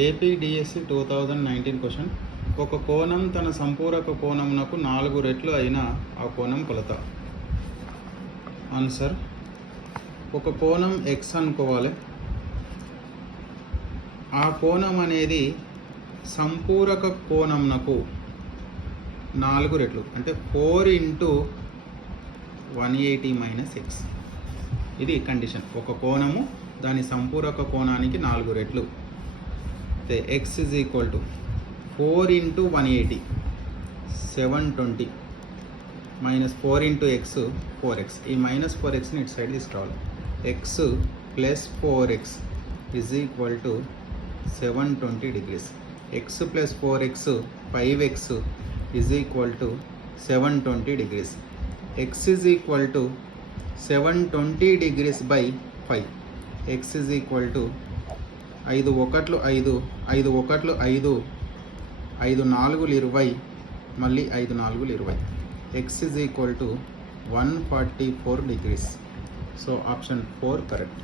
APDSC 2019 question. ఒక కోణం తన సంపూరక కోణమునకు 4 రెట్లు అయిన ఆ కోణం కొలత. ఆన్సర్, ఒక కోణం ఎక్స్ అనుకోవాలి. ఆ కోణం అనేది సంపూరక కోణంనకు 4 రెట్లు, అంటే 4 × 180 - x. ఇది కండిషన్. ఒక కోణము దాని సంపూరక కోణానికి 4 రెట్లు. x is equal to 4 × 180 720 minus 4 × x 4x. ఈ మైనస్ 4xని ఇటు సైడ్ తీసుకురావాలి. x plus 4x is equal to 720 degrees. x plus 4x 5x is equal to 720 degrees. x is equal to 720 degrees by 5. x is equal to 5 1 5 5 1 5 5 4 20 మళ్ళీ 5 4 20. x is equal to 144 degrees. So option 4 correct.